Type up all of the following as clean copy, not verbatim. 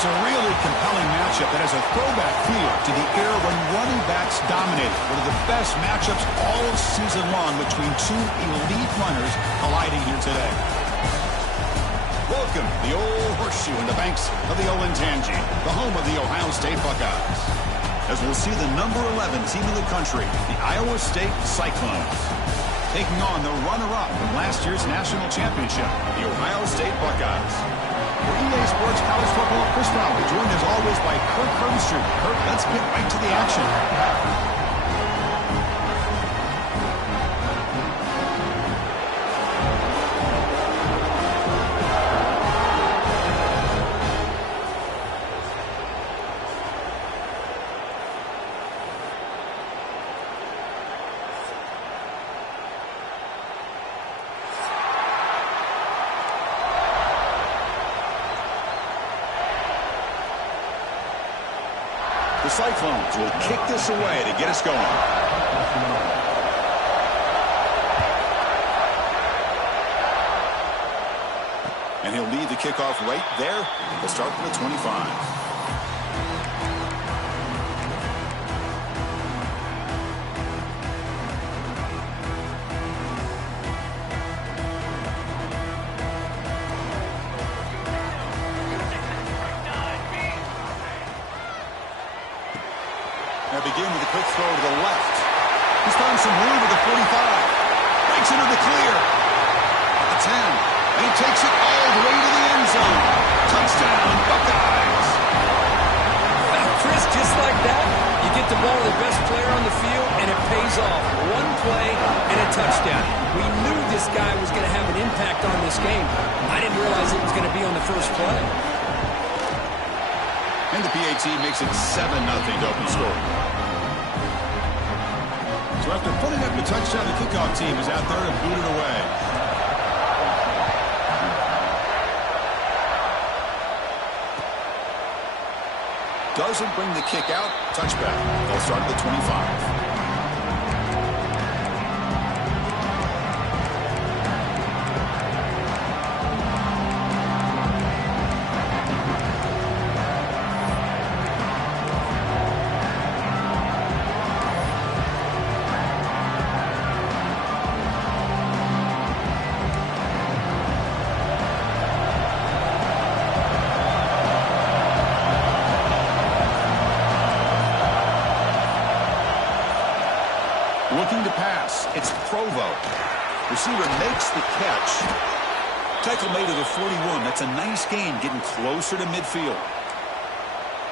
It's a really compelling matchup that has a throwback feel to the era when running backs dominated. One of the best matchups all season long between two elite runners colliding here today. Welcome to the Old Horseshoe in the banks of the Olentangy, the home of the Ohio State Buckeyes. As we'll see the number 11 team in the country, the Iowa State Cyclones, taking on the runner-up from last year's national championship, the Ohio State Buckeyes. For EA Sports College Football, Chris Fowler, joined as always by Kirk Herbstreit. Kirk, let's get right to the action. The Cyclones will kick this away to get us going. And he'll lead the kickoff right there. He'll start from the 25. Begin with a quick throw to the left. He's found some room with the 45. Breaks into the clear. The 10. And he takes it all the way to the end zone. Touchdown, Buckeyes. Chris, just like that, you get the ball to the best player on the field, and it pays off. One play and a touchdown. We knew this guy was going to have an impact on this game. I didn't realize it was going to be on the first play. And the PAT makes it 7-0 to open the score. So after putting up the touchdown, the kickoff team is out there to boot it away. Doesn't bring the kick out. Touchback. They'll start at the 25. Looking to pass. It's Provo. Receiver makes the catch. Tackle made to the 41. That's a nice gain, getting closer to midfield.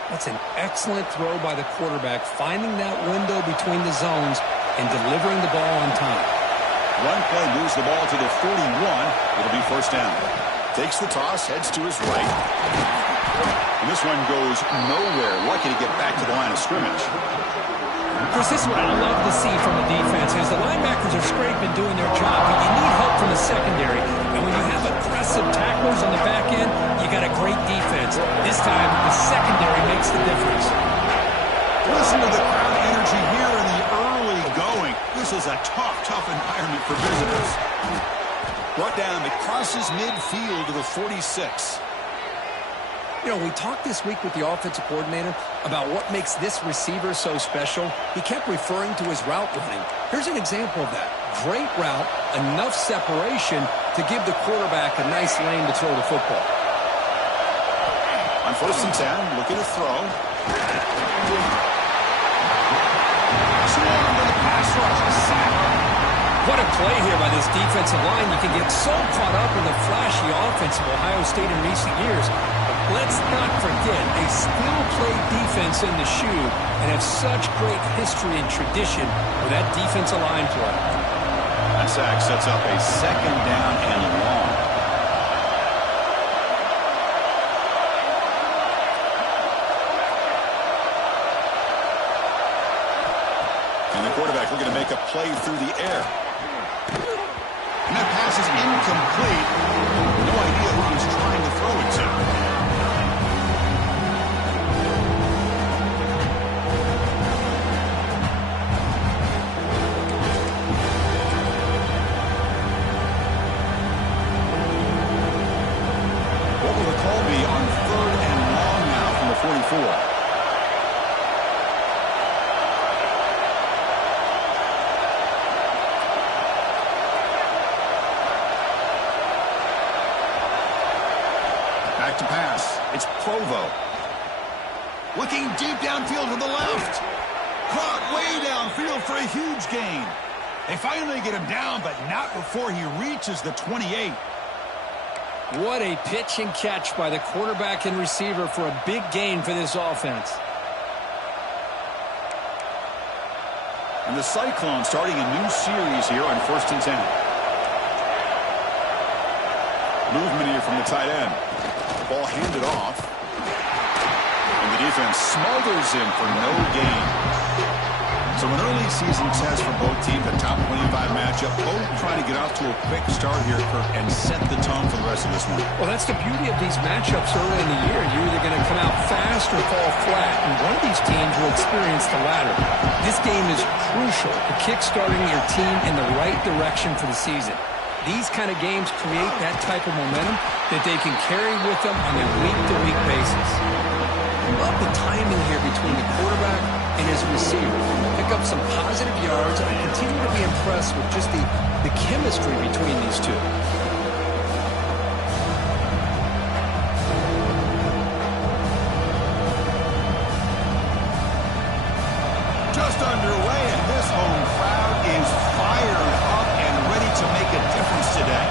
That's an excellent throw by the quarterback, finding that window between the zones and delivering the ball on time. One play moves the ball to the 41. It'll be first down. Takes the toss, heads to his right. And this one goes nowhere. Lucky to get back to the line of scrimmage. Chris, this is what I love to see from the defense is the linebackers are scraping, doing their job, but you need help from the secondary. And when you have aggressive tacklers on the back end, you got a great defense. This time, the secondary makes the difference. Listen to the crowd energy here in the early going. This is a tough environment for visitors. Brought down, it crosses midfield to the 46. You know, we talked this week with the offensive coordinator about what makes this receiver so special. He kept referring to his route running. Here's an example of that. Great route, enough separation to give the quarterback a nice lane to throw the football. On 1st and 10, looking to throw. Swarm with a pass rush, a sack. What a play here by this defensive line. You can get so caught up in the flashy offense of Ohio State in recent years. Let's not forget, they still play defense in the shoe and have such great history and tradition with that defensive line play. That sack sets up a second down and long. And the quarterback looking to make a play through the air. And that pass is incomplete. No idea who he's trying to throw it to. What will the call be on 3rd and long now? It's Provo. Looking deep downfield to the left. Caught way downfield for a huge gain. They finally get him down, but not before he reaches the 28. What a pitch and catch by the quarterback and receiver for a big gain for this offense. And the Cyclones starting a new series here on 1st and 10. Movement here from the tight end. Ball handed off. And the defense smothers him for no gain. So an early season test for both teams, a top 25 matchup. Both trying to get off to a quick start here, Kirk, and set the tone for the rest of this one. Well, that's the beauty of these matchups early in the year. You're either going to come out fast or fall flat, and one of these teams will experience the latter. This game is crucial to kick-starting your team in the right direction for the season. These kind of games create that type of momentum that they can carry with them on a week-to-week basis. I love the timing here between the quarterback and his receiver. Pick up some positive yards, and I continue to be impressed with just the chemistry between these two. Just underway, and this home crowd is fired up and ready to make a difference today.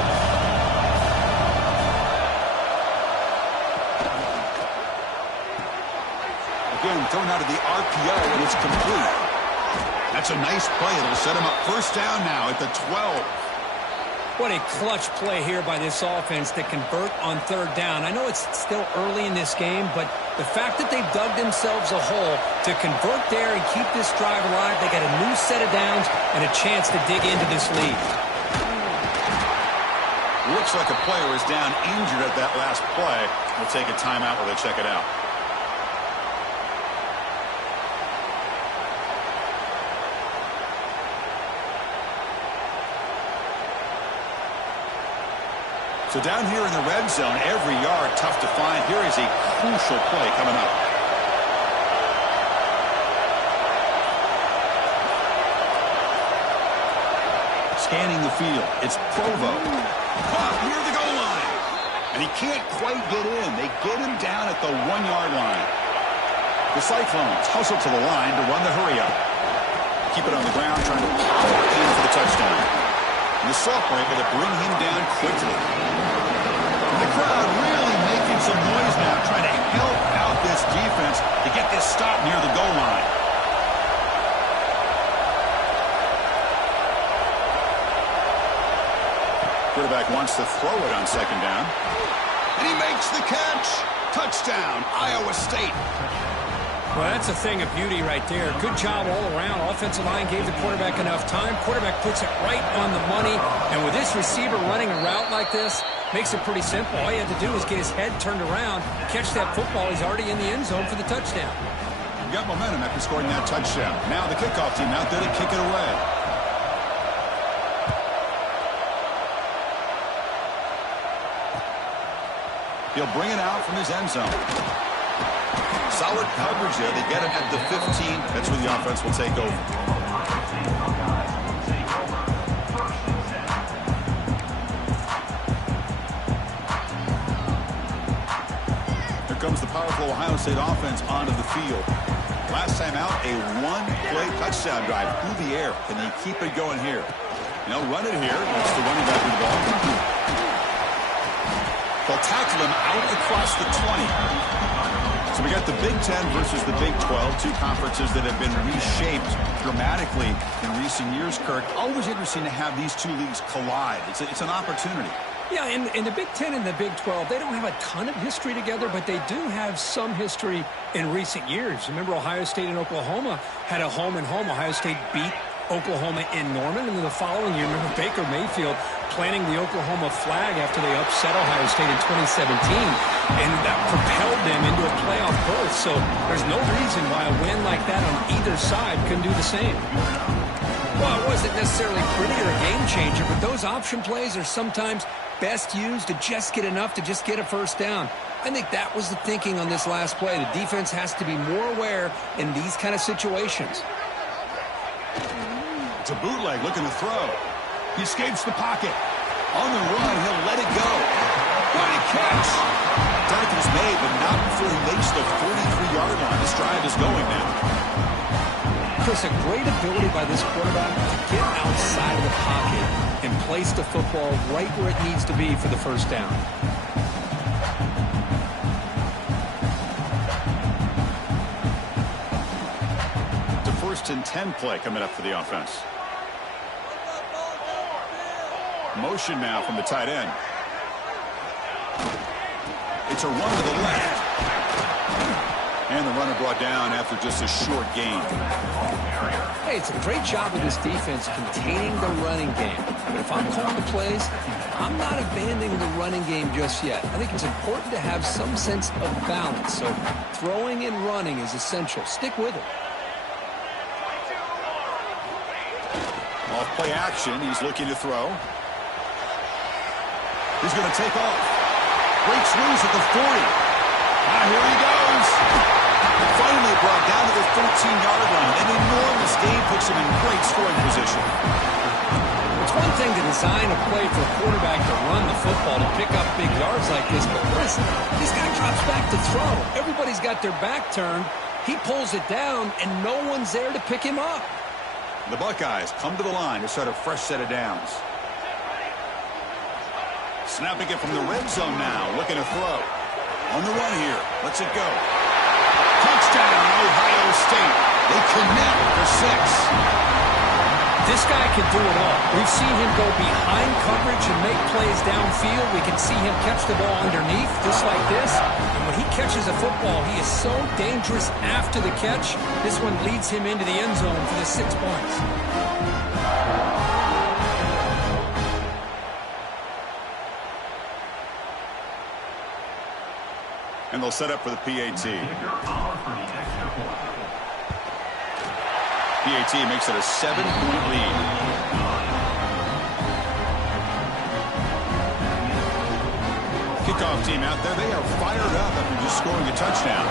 Again, thrown out of the RPO, and it's complete. That's a nice play. It'll set him up first down now at the 12. What a clutch play here by this offense to convert on 3rd down. I know it's still early in this game, but the fact that they've dug themselves a hole to convert there and keep this drive alive, they got a new set of downs and a chance to dig into this lead. Looks like a player is down injured at that last play. We'll take a timeout while they check it out. So down here in the red zone, every yard tough to find. Here is a crucial play coming up. Scanning the field, it's Provo. Caught near the goal line. And he can't quite get in. They get him down at the 1-yard line. The Cyclones hustle to the line to run the hurry up. Keep it on the ground, trying to power in for the touchdown. And the Sophomore able to bring him down quickly. The crowd really making some noise now, trying to help out this defense to get this stop near the goal line. Quarterback wants to throw it on 2nd down. And he makes the catch. Touchdown, Iowa State. Well, that's a thing of beauty right there. Good job all around. Offensive line gave the quarterback enough time. Quarterback puts it right on the money. And with this receiver running a route like this, makes it pretty simple. All you have to do is get his head turned around, catch that football. He's already in the end zone for the touchdown. You got momentum after scoring that touchdown. Now the kickoff team out there to kick it away. He'll bring it out from his end zone. Solid coverage there. They get him at the 15. That's where the offense will take over. Here comes the powerful Ohio State offense onto the field. Last time out, a one-play touchdown drive through the air. Can they keep it going here? You know, run it here. That's the running back with the ball. They'll tackle him out across the 20. So we got the Big Ten versus the Big 12, two conferences that have been reshaped dramatically in recent years, Kirk. Always interesting to have these two leagues collide. It's an opportunity. Yeah, in the Big Ten and the Big 12, they don't have a ton of history together, but they do have some history in recent years. Remember, Ohio State and Oklahoma had a home-and-home. Ohio State beat Oklahoma in Norman, and then the following year, remember Baker Mayfield planting the Oklahoma flag after they upset Ohio State in 2017, and that propelled them into a playoff berth. So there's no reason why a win like that on either side couldn't do the same. Well, it wasn't necessarily pretty or a game changer, but those option plays are sometimes best used to just get enough to just get a first down. I think that was the thinking on this last play. The defense has to be more aware in these kind of situations. It's a bootleg looking to throw. He escapes the pocket. On the run, he'll let it go. What a catch! Tackle's made, but not before he makes the 43-yard line. This drive is going now. Chris, a great ability by this quarterback to get outside of the pocket and place the football right where it needs to be for the first down. It's a 1st and 10 play coming up for the offense. Motion now from the tight end. It's a run to the left. And the runner brought down after just a short gain. Hey, it's a great job of this defense containing the running game. But if I'm calling the plays, I'm not abandoning the running game just yet. I think it's important to have some sense of balance. So throwing and running is essential. Stick with it. Off play action. He's looking to throw. He's going to take off. Breaks loose at the 40. Here he goes. Finally brought down to the 13-yard line. An enormous gain puts him in great scoring position. It's one thing to design a play for a quarterback to run the football to pick up big yards like this, but listen, this guy drops back to throw. Everybody's got their back turned. He pulls it down, and no one's there to pick him up. The Buckeyes come to the line to start a fresh set of downs. Snapping it from the red zone now, looking to throw. On the run here, lets it go. Touchdown, Ohio State. They connect for 6. This guy can do it all. We've seen him go behind coverage and make plays downfield. We can see him catch the ball underneath, just like this. And when he catches a football, he is so dangerous after the catch. This one leads him into the end zone for the 6 points. And they'll set up for the PAT. PAT makes it a 7-point lead. Kickoff team out there. They are fired up after just scoring a touchdown.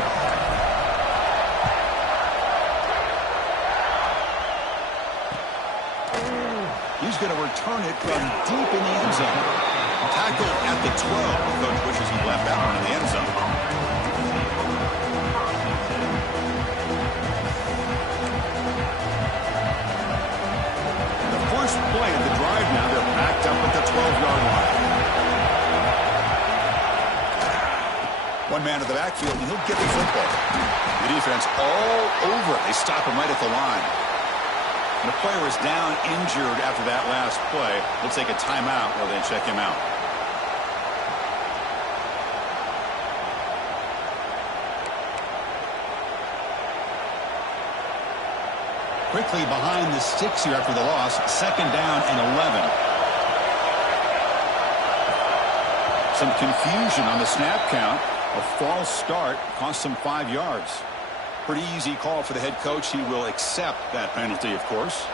He's going to return it from deep in the end zone. Tackle at the 12. The coach wishes he left that one in the end zone. First play of the drive now. They're backed up at the 12-yard line. One man to the backfield, and he'll get the football. The defense all over it. They stop him right at the line. And the player is down injured after that last play. They'll take a timeout while they check him out. Quickly behind the sticks here after the loss. 2nd down and 11. Some confusion on the snap count. A false start cost them 5 yards. Pretty easy call for the head coach. He will accept that penalty, of course.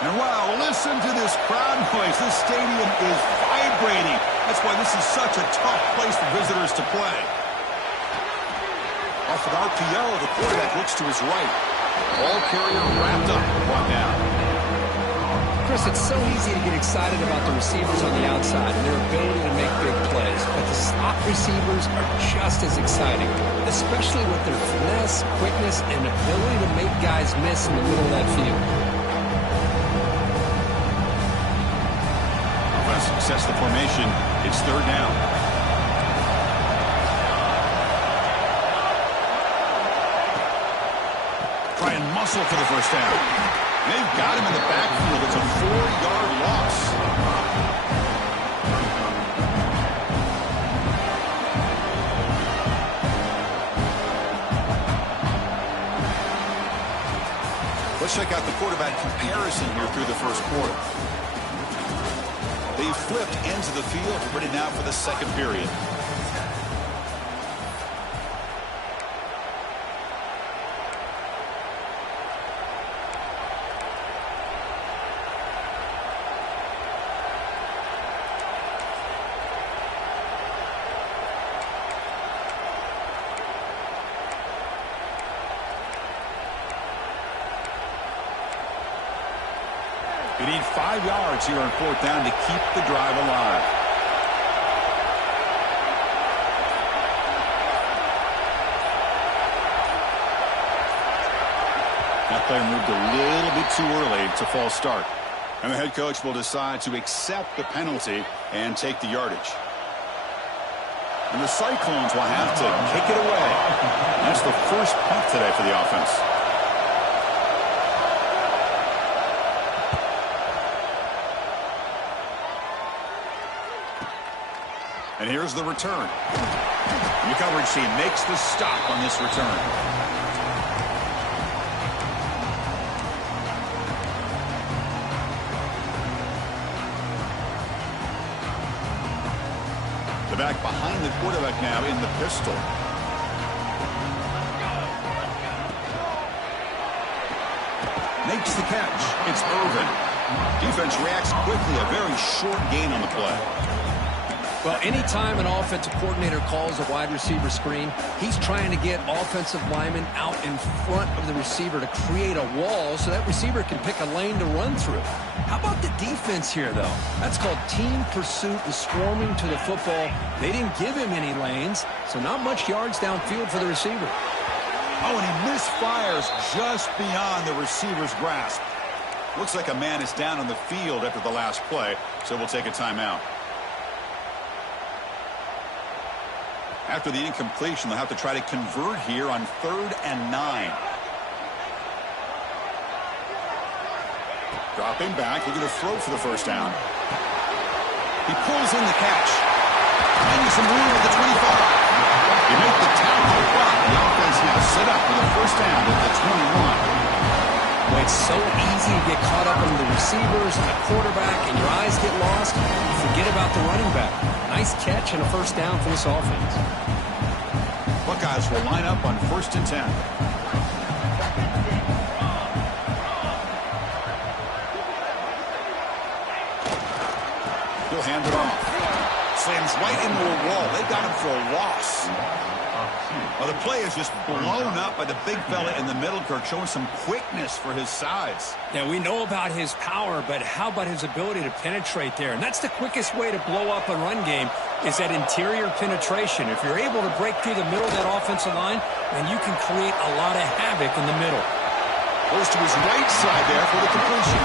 And wow, listen to this crowd noise. This stadium is vibrating. That's why this is such a tough place for visitors to play. Off an RPO, the quarterback looks to his right. Ball carrier wrapped up and brought down. Chris, it's so easy to get excited about the receivers on the outside and their ability to make big plays. But the slot receivers are just as exciting, especially with their finesse, quickness, and ability to make guys miss in the middle of that field. Sets the formation. It's 3rd down. Try and muscle for the first down. They've got him in the backfield. It's a 4-yard loss. Let's check out the quarterback comparison here through the first quarter. They flipped ends of the field, ready now for the 2nd period. You need 5 yards here on 4th down to keep the drive alive. That play moved a little bit too early. It's a false start. And the head coach will decide to accept the penalty and take the yardage. And the Cyclones will have to kick it away. That's the first punt today for the offense. And here's the return. Your coverage team makes the stop on this return. The back behind the quarterback now in the pistol. Makes the catch. It's Irvin. Defense reacts quickly. A very short gain on the play. Well, anytime an offensive coordinator calls a wide receiver screen, he's trying to get offensive linemen out in front of the receiver to create a wall so that receiver can pick a lane to run through. How about the defense here, though? That's called team pursuit and swarming to the football. They didn't give him any lanes, so not much yards downfield for the receiver. Oh, and he misfires just beyond the receiver's grasp. Looks like a man is down on the field after the last play, so we'll take a timeout. After the incompletion, they'll have to try to convert here on 3rd and 9. Dropping back, looking to throw for the first down. He pulls in the catch. Finding some room at the 25. He made the tackle, but the offense now set up for the first down at the 21. Well, it's so easy to get caught up in the receivers and the quarterback, and your eyes get lost. Forget about the running back. Nice catch and a first down for this offense. Buckeyes will line up on 1st and 10. He'll hand it off. Slams right into a wall. They got him for a loss. Well, the play is just blown up by the big fella in the middle, Kirk, showing some quickness for his size. Yeah, we know about his power, but how about his ability to penetrate there? And that's the quickest way to blow up a run game is that interior penetration. If you're able to break through the middle of that offensive line, then you can create a lot of havoc in the middle. Goes to his right side there for the completion.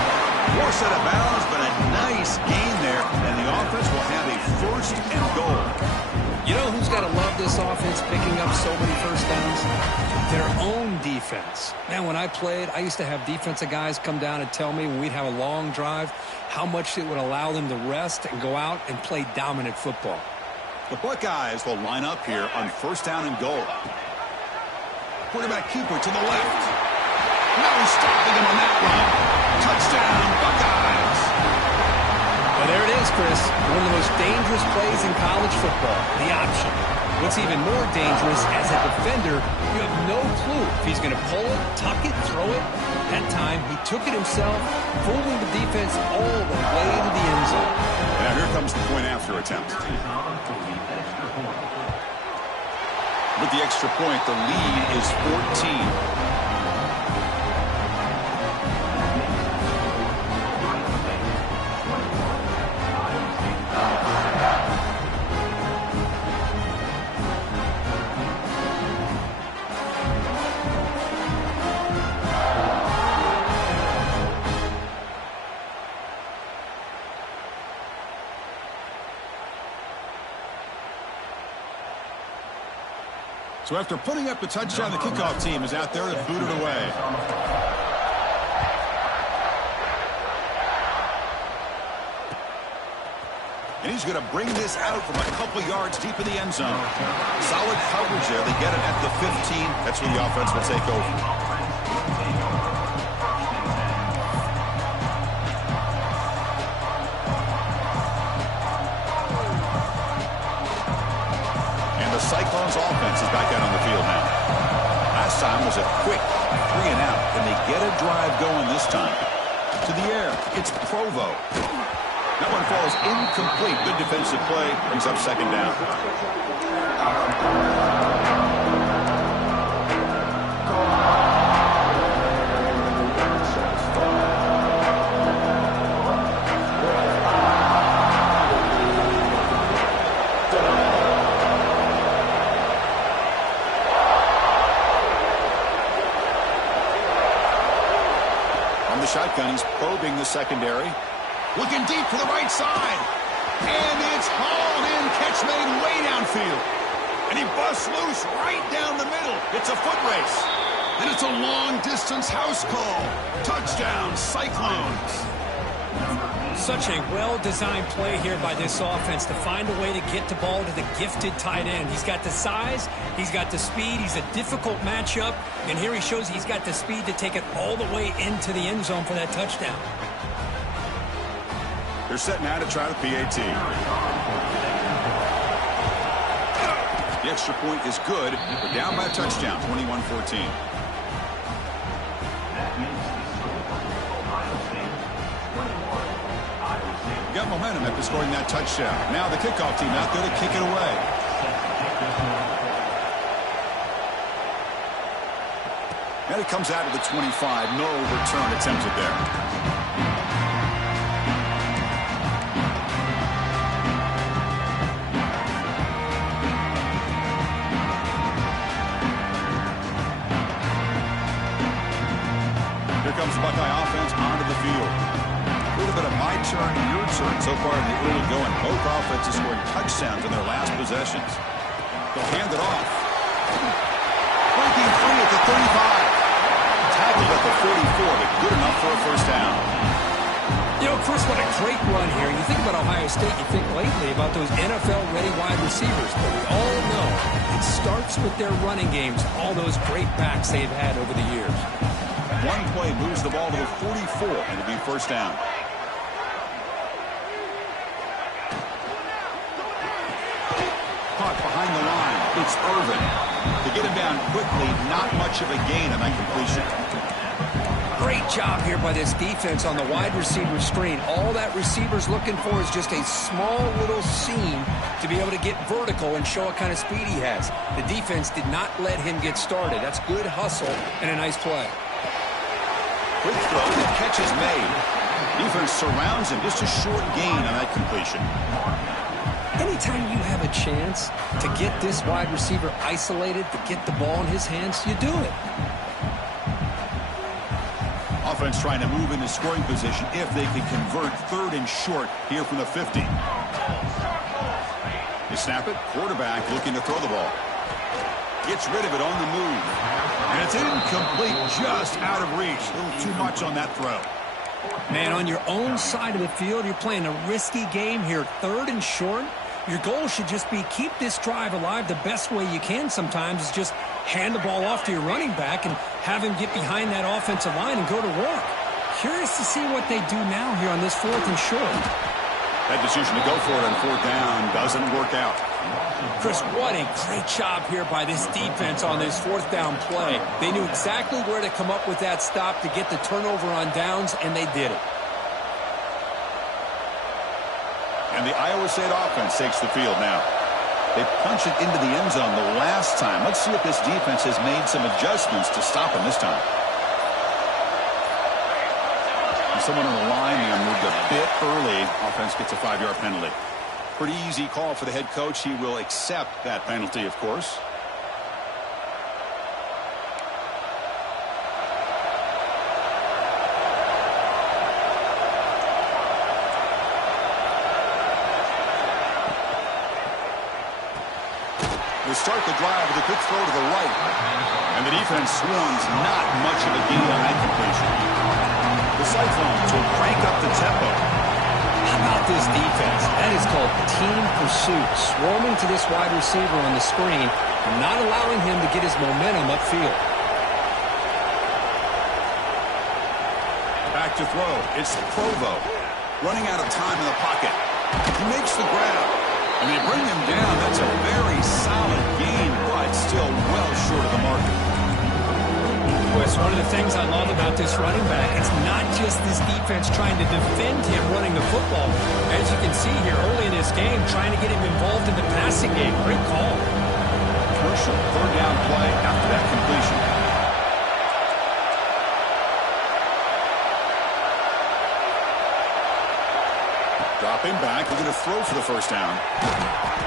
More set of bounds, but a nice gain there, and the offense will have a 1st and goal. You know who's got to love this offense picking up so many first downs? Their own defense. Man, when I played, I used to have defensive guys come down and tell me when we'd have a long drive how much it would allow them to rest and go out and play dominant football. The Buckeyes will line up here on 1st down and goal. Quarterback keeper to the left. No stopping him on that run. Touchdown, Buckeyes. Well, there it is, Chris. One of the most dangerous plays in college football, the option. What's even more dangerous, as a defender, you have no clue if he's going to pull it, tuck it, throw it. That time, he took it himself, fooling the defense all the way to the end zone. Now here comes the point after attempt. With the extra point, the lead is 14. So after putting up the touchdown, the kickoff team is out there to boot it away. And he's going to bring this out from a couple yards deep in the end zone. Solid coverage there. They get it at the 15. That's where the offense will take over. The Cyclones offense is back out on the field now. Last time was a quick 3 and out, and they get a drive going this time. To the air, it's Provo. That one falls incomplete. Good defensive play, brings up 2nd down. shotgun. He's probing the secondary. Looking deep for the right side. And it's hauled in. Catch made way downfield. And he busts loose right down the middle. It's a foot race. And it's a long-distance house call. Touchdown, Cyclones. Such a well-designed play here by this offense to find a way to get the ball to the gifted tight end. He's got the size, he's got the speed, he's a difficult matchup, and here he shows he's got the speed to take it all the way into the end zone for that touchdown. They're setting out to try the PAT. The extra point is good. They're down by a touchdown, 21-14. Got momentum after scoring that touchdown. Now the kickoff team out there to kick it away. And it comes out to the 25. No return attempted there. Here comes the Buckeye offense onto the field. A little bit of my turn, your turn so far in the early going. Both offenses scoring touchdowns in their last possessions. They'll hand it off. Breaking free at the 35. Tackled at the 44, but good enough for a first down. You know, Chris, what a great run here. You think about Ohio State, you think lately about those NFL-ready wide receivers. But we all know it starts with their running games, all those great backs they've had over the years. One play moves the ball to the 44, and it'll be first down. Caught behind the line. It's Irvin. To get him down quickly, not much of a gain on that completion. Great job here by this defense on the wide receiver screen. All that receiver's looking for is just a small little seam to be able to get vertical and show what kind of speed he has. The defense did not let him get started. That's good hustle and a nice play. Quick throw, the catch is made. Defense surrounds him, just a short gain on that completion. Anytime you have a chance to get this wide receiver isolated, to get the ball in his hands, you do it. Offense trying to move into scoring position if they can convert third and short here from the 50. They snap it, quarterback looking to throw the ball. Gets rid of it on the move. And it's incomplete, just out of reach. A little too much on that throw. Man, on your own side of the field, you're playing a risky game here. Third and short. Your goal should just be keep this drive alive the best way you can sometimes is just hand the ball off to your running back and have him get behind that offensive line and go to work. Curious to see what they do now here on this fourth and short. That decision to go for it on fourth down doesn't work out. Chris, what a great job here by this defense on this fourth down play. They knew exactly where to come up with that stop to get the turnover on downs, and they did it. And the Iowa State offense takes the field now. They punch it into the end zone the last time. Let's see if this defense has made some adjustments to stop him this time. And someone on the line moved a bit early. Offense gets a 5-yard penalty. Pretty easy call for the head coach. He will accept that penalty, of course. They start the drive with a quick throw to the right. And the defense swings not much of a gain on that completion. The Cyclones will crank up the tempo. How about this defense? That is called team pursuit. Swarming to this wide receiver on the screen and not allowing him to get his momentum upfield. Back to throw. It's Provo. Running out of time in the pocket. He makes the grab. And they bring him down. That's a very solid gain, but still well short of the mark. Well, it's one of the things I love about this running back. It's not just this defense trying to defend him running the football. As you can see here early in this game, trying to get him involved in the passing game. Great call. Crucial third down play after that completion. Dropping back, we're going to throw for the first down.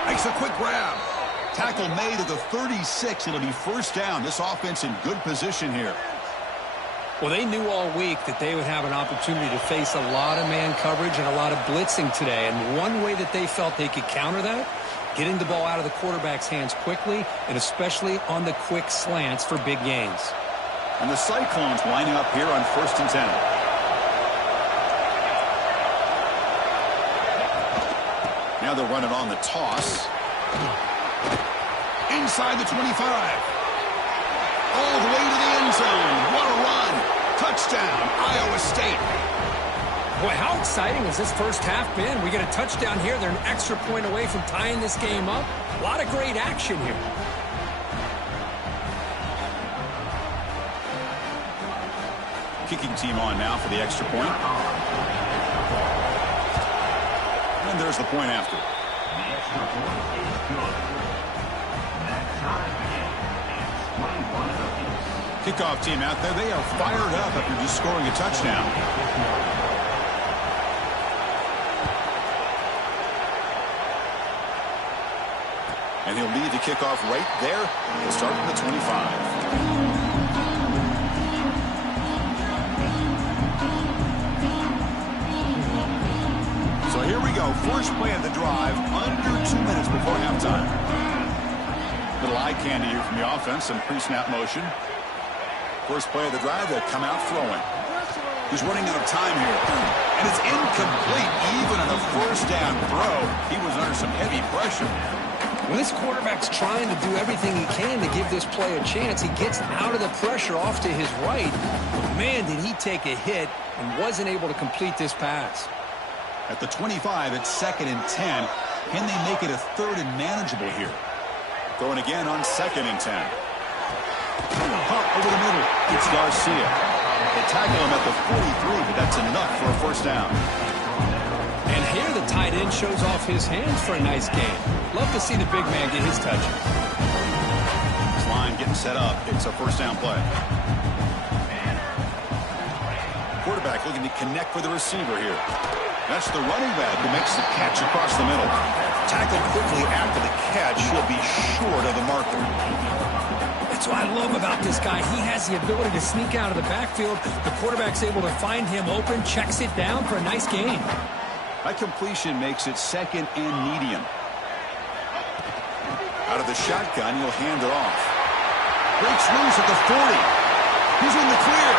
Makes a quick grab. Tackle made at the 36. It'll be first down. This offense in good position here. Well, they knew all week that they would have an opportunity to face a lot of man coverage and a lot of blitzing today. And one way that they felt they could counter that, getting the ball out of the quarterback's hands quickly, and especially on the quick slants for big gains. And the Cyclones lining up here on 1st and 10. Now they're running on the toss. Inside the 25. All the way to the end zone. What a run. Touchdown, Iowa State. Boy, how exciting has this first half been? We get a touchdown here. They're an extra point away from tying this game up. A lot of great action here. Kicking team on now for the extra point. And there's the point after. The extra point is good. That time is 21 apiece. Kickoff team out there, they are fired up after just scoring a touchdown. And he'll lead the kickoff right there. He'll start from the 25. So here we go. First play of the drive, under 2 minutes before halftime. Little eye candy here from the offense, some pre-snap motion. First play of the drive, they'll come out throwing. He's running out of time here. And it's incomplete. Even on a first down throw, he was under some heavy pressure. When this quarterback's trying to do everything he can to give this play a chance, he gets out of the pressure off to his right. But man, did he take a hit and wasn't able to complete this pass. At the 25, it's 2nd and 10. Can they make it a 3rd and manageable here? Throwing again on 2nd and 10. Pop over the middle. It's Garcia. They tackle him at the 43, but that's enough for a first down. And here the tight end shows off his hands for a nice gain. Love to see the big man get his touches. This line getting set up. It's a first down play. Quarterback looking to connect with the receiver here. That's the running back who makes the catch across the middle. Tackled quickly after the catch. He'll be short of the marker. That's what I love about this guy. He has the ability to sneak out of the backfield. The quarterback's able to find him open, checks it down for a nice gain. That completion makes it 2nd and medium. Out of the shotgun, he'll hand it off. Breaks loose at the 40. He's in the clear.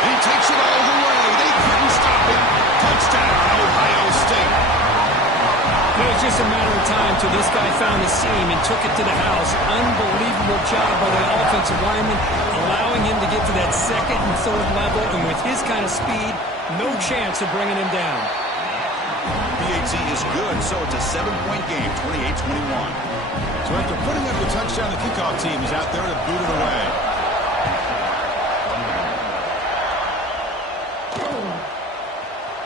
And he takes it all the way. They couldn't stop him. Touchdown, Ohio State. It was just a matter of time till this guy found the seam and took it to the house. Unbelievable job by the offensive lineman, allowing him to get to that 2nd and 3rd level. And with his kind of speed, no chance of bringing him down. PAT is good, so it's a 7-point game, 28-21. So after putting up the touchdown, the kickoff team is out there to boot it away.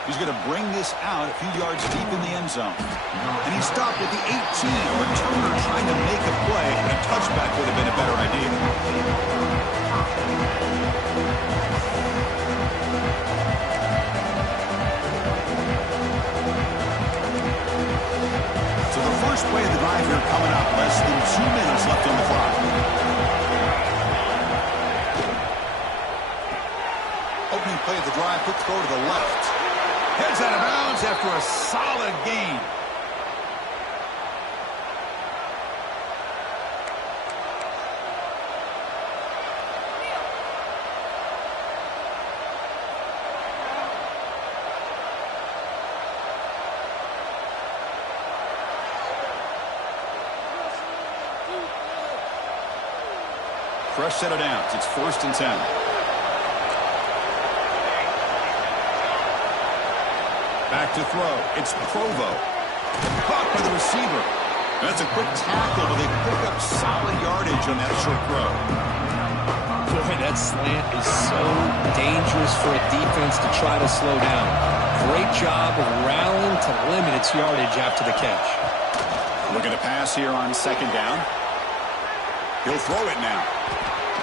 He's going to bring this out a few yards deep in the end zone. And he stopped at the 18. A returner trying to make a play, and a touchback would have been a better idea. So the first play of the drive here coming up. Less than 2 minutes left on the clock. Opening play of the drive, quick throw to the left. Heads out of bounds after a solid gain. Fresh set of downs. It's 1st and 10. Back to throw. It's Provo. Caught by the receiver. That's a quick tackle, but they pick up solid yardage on that short throw. Boy, that slant is so dangerous for a defense to try to slow down. Great job of rallying to limit its yardage after the catch. Looking to pass here on 2nd down. He'll throw it now.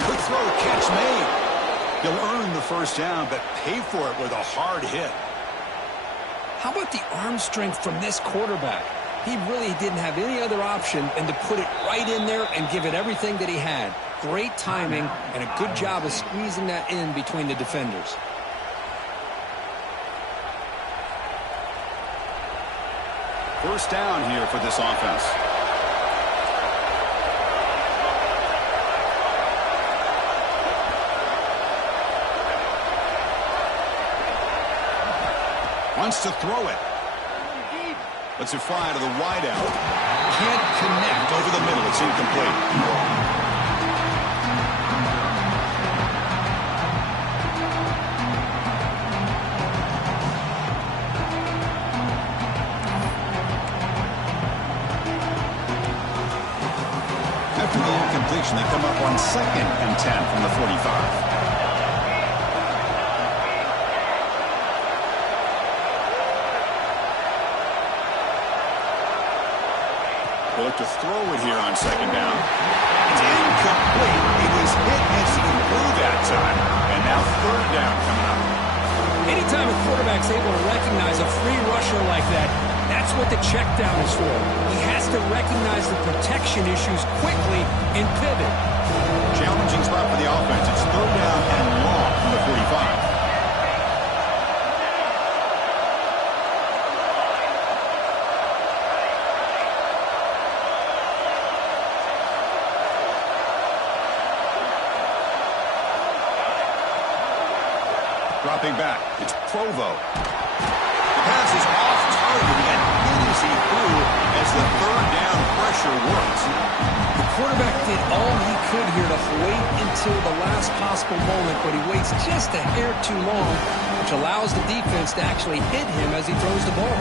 Quick throw, catch made. He'll earn the first down, but pay for it with a hard hit. How about the arm strength from this quarterback? He really didn't have any other option than to put it right in there and give it everything that he had. Great timing and a good job of squeezing that in between the defenders. First down here for this offense. Wants to throw it. Lets it fly to the wideout. Can't connect over the middle. It's incomplete. After the incompletion, they come up on 2nd and 10 from the 45. They look to throw it here on 2nd down. It's incomplete. He was hit as he threw that time. And now 3rd down coming up. Anytime a quarterback's able to recognize a free rusher like that, that's what the check down is for. He has to recognize the protection issues quickly and pivot. Challenging spot for the offense. It's 3rd down and long from the 45. Dropping back, it's Provo. The pass is off target and hit as he threw as the 3rd down pressure works. The quarterback did all he could here to wait until the last possible moment, but he waits just a hair too long, which allows the defense to actually hit him as he throws the ball.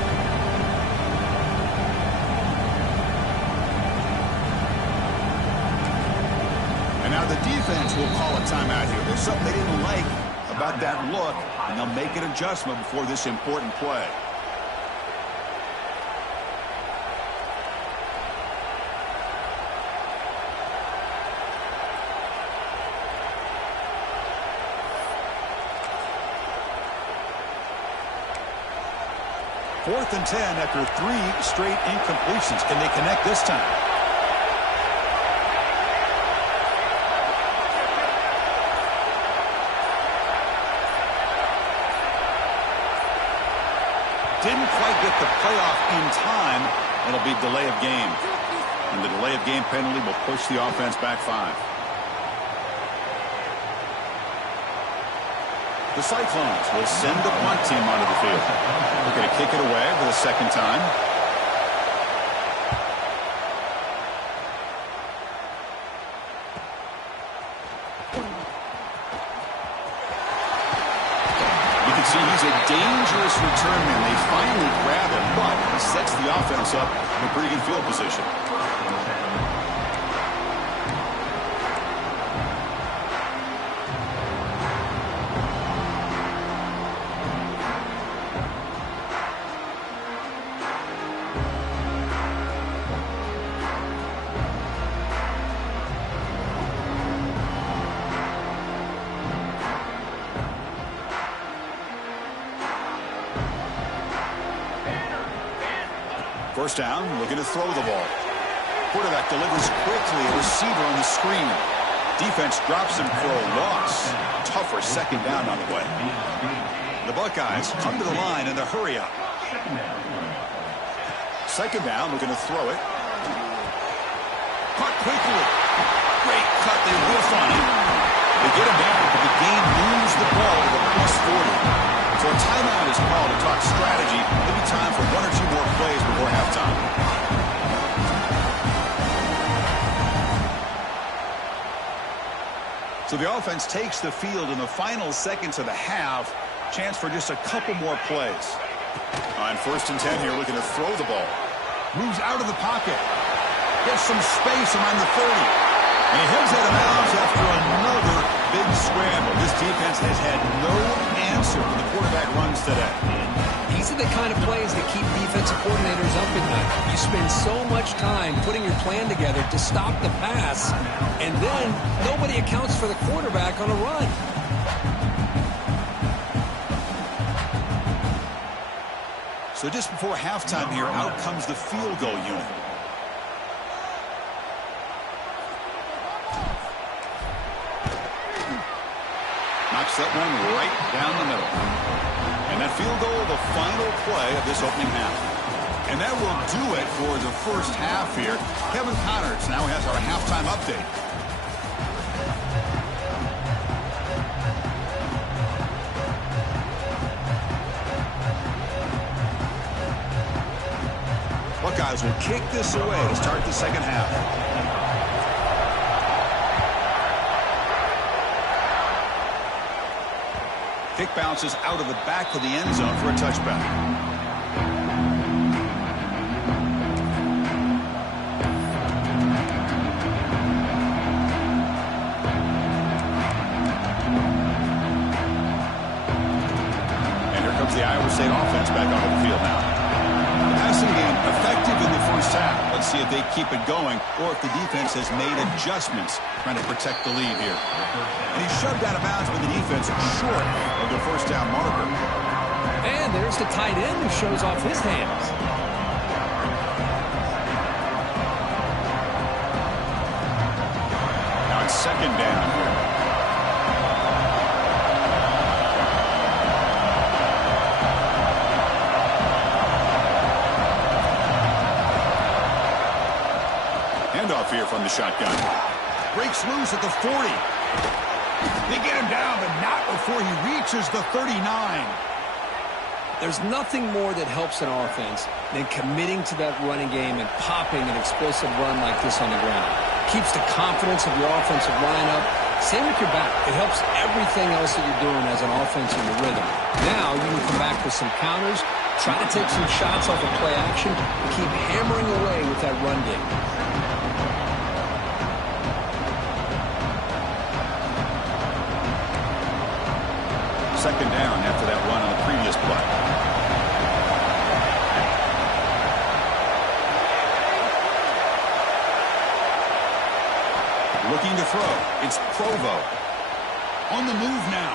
And now the defense will call a timeout here. There's something they didn't like about that look, and they'll make an adjustment before this important play. Fourth and 10 after 3 straight incompletions. Can they connect this time? Didn't quite get the playoff in time. It'll be delay of game. And the delay of game penalty will push the offense back 5. The Cyclones will send the punt team onto the field. They're going to kick it away for the 2nd time. See, he's a dangerous return man. They finally grab him, but he sets the offense up in a pretty good field position. First down, looking to throw the ball. Quarterback delivers quickly, a receiver on the screen. Defense drops him for a loss. Tougher 2nd down on the way. The Buckeyes come to the line in the hurry up. 2nd down, looking to throw it. Caught quickly. Great cut, they whiff on it. They get him down, but the game moves the ball to the +40. So a timeout is called to talk strategy. Maybe time for 1 or 2 more plays before halftime. So the offense takes the field in the final seconds of the half. Chance for just a couple more plays. On 1st and 10 here, looking to throw the ball. Moves out of the pocket. Gets some space around the 30. And he heads out of bounds after another big scramble. This defense has had no answer when the quarterback runs today. These are the kind of plays that keep defensive coordinators up at night. You spend so much time putting your plan together to stop the pass, and then nobody accounts for the quarterback on a run. So just before halftime here, out comes the field goal unit. Knocks that one right down the middle. And that field goal, the final play of this opening half. And that will do it for the first half here. Kevin Connors now has our halftime update. Buckeyes will kick this away to start the second half. Kick bounces out of the back of the end zone for a touchback. And here comes the Iowa State offense back onto the field now. The passing game effective in the first half. Let's see if they keep it going or if the defense has made adjustments trying to protect the lead here. And he shoved out of bounds with the defense short of the first down marker. And there's the tight end who shows off his hands. Now it's second down here. Handoff here from the shotgun. Breaks loose at the 40. They get him down, but not before he reaches the 39. There's nothing more that helps an offense than committing to that running game and popping an explosive run like this on the ground. Keeps the confidence of your offensive line up. Same with your back. It helps everything else that you're doing as an offense in the rhythm. Now you can come back with some counters, try to take some shots off of play action, and keep hammering away with that run game. Second down after that run on the previous play. Looking to throw. It's Provo. On the move now.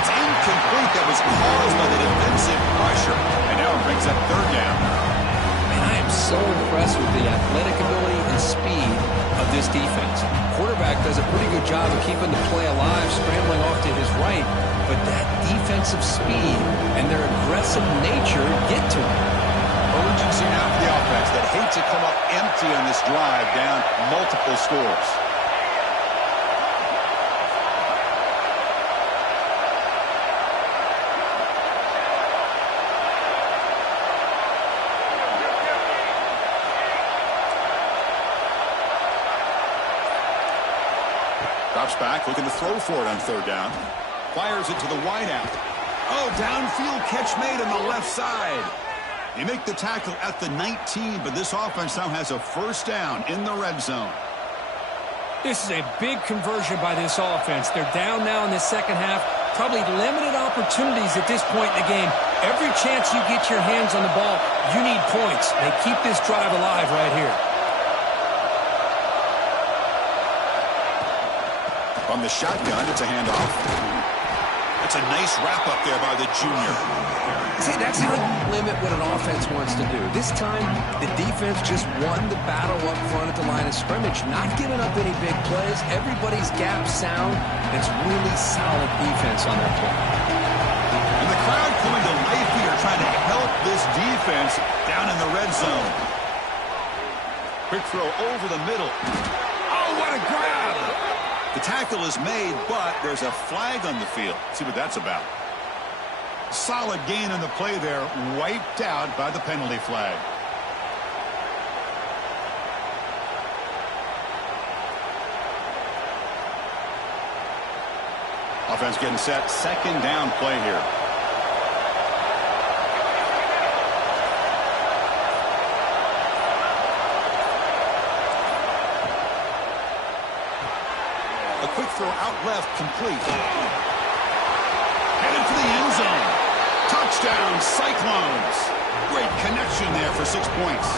It's incomplete. That was caused by the defensive pressure. And now it brings up third down. And I am so impressed with the athletic ability and speed of this defense. Quarterback does a pretty good job of keeping the play alive, scrambling off to his right. But that defensive speed and their aggressive nature get to him. Urgency now for the offense that hates to come up empty on this drive, down multiple scores. Drops back, looking to throw for it on third down. Fires it to the wideout. Oh, downfield catch made on the left side. You make the tackle at the 19, but this offense now has a first down in the red zone. This is a big conversion by this offense. They're down now in the second half. Probably limited opportunities at this point in the game. Every chance you get your hands on the ball, you need points. They keep this drive alive right here. From the shotgun, it's a handoff. That's a nice wrap-up there by the junior. See, that's how you limit what an offense wants to do. This time, the defense just won the battle up front at the line of scrimmage, not giving up any big plays. Everybody's gap sound. It's really solid defense on their part. And the crowd coming to life here, trying to help this defense down in the red zone. Quick throw over the middle. Oh, what a grab! The tackle is made, but there's a flag on the field. See what that's about. Solid gain on the play there, wiped out by the penalty flag. Offense getting set, second down play here. A quick throw out left, complete. Headed for the end zone. Touchdown, Cyclones. Great connection there for 6 points.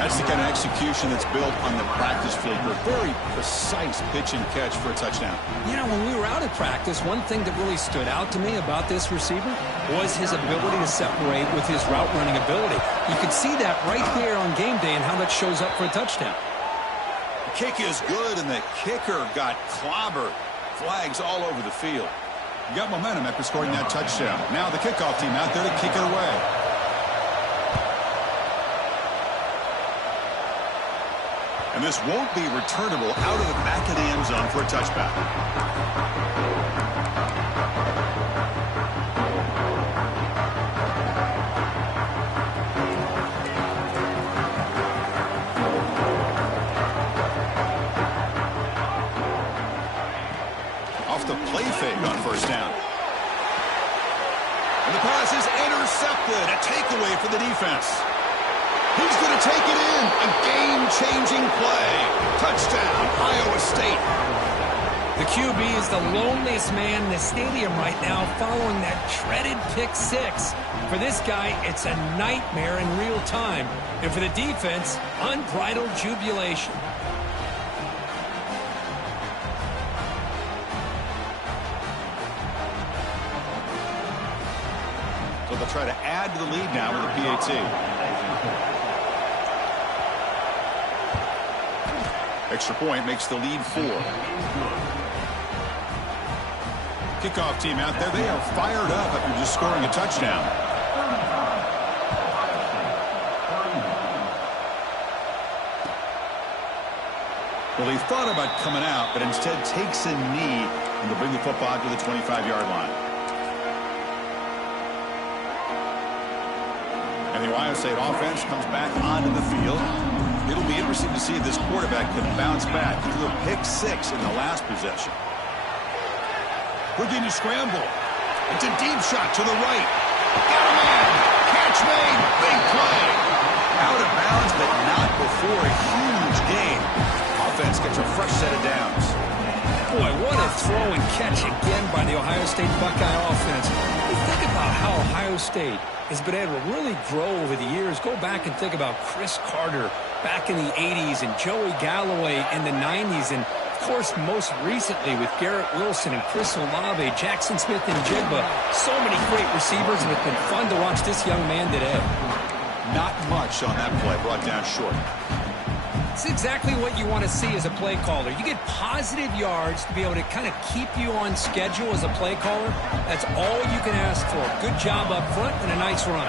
That's the kind of execution that's built on the practice field for a very precise pitch and catch for a touchdown. You know, when we were out at practice, one thing that really stood out to me about this receiver was his ability to separate with his route running ability. You could see that right there on game day and how that shows up for a touchdown. The kick is good, and the kicker got clobbered. Flags all over the field. You got momentum after scoring that touchdown. Now the kickoff team out there to kick it away. And this won't be returnable out of the back of the end zone for a touchback. Off the play fake on first down. And the pass is intercepted. A takeaway for the defense. He's going to take it in. A game-changing play. Touchdown, Iowa State. The QB is the loneliest man in the stadium right now following that dreaded pick six. For this guy, it's a nightmare in real time. And for the defense, unbridled jubilation. So they'll try to add to the lead now with a PAT. Extra point makes the lead 4. Kickoff team out there, they are fired up after just scoring a touchdown. Well, he thought about coming out, but instead takes a knee and will bring the football to the 25-yard line. And the Ohio State offense comes back onto the field. It'll be interesting to see if this quarterback can bounce back. He threw a pick six in the last possession. Looking to scramble. It's a deep shot to the right. Got a man. Catch made. Big play. Out of bounds, but not before a huge gain. Offense gets a fresh set of downs. Boy, what a throw and catch again by the Ohio State Buckeye offense. You think about how Ohio State has been able to really grow over the years. Go back and think about Chris Carter back in the 80s and Joey Galloway in the 90s. And, of course, most recently with Garrett Wilson and Chris Olave, Jackson Smith and Jigba. So many great receivers, and it's been fun to watch this young man today. Not much on that play, brought down short. It's exactly what you want to see as a play caller. You get positive yards to be able to kind of keep you on schedule as a play caller. That's all you can ask for. Good job up front and a nice run.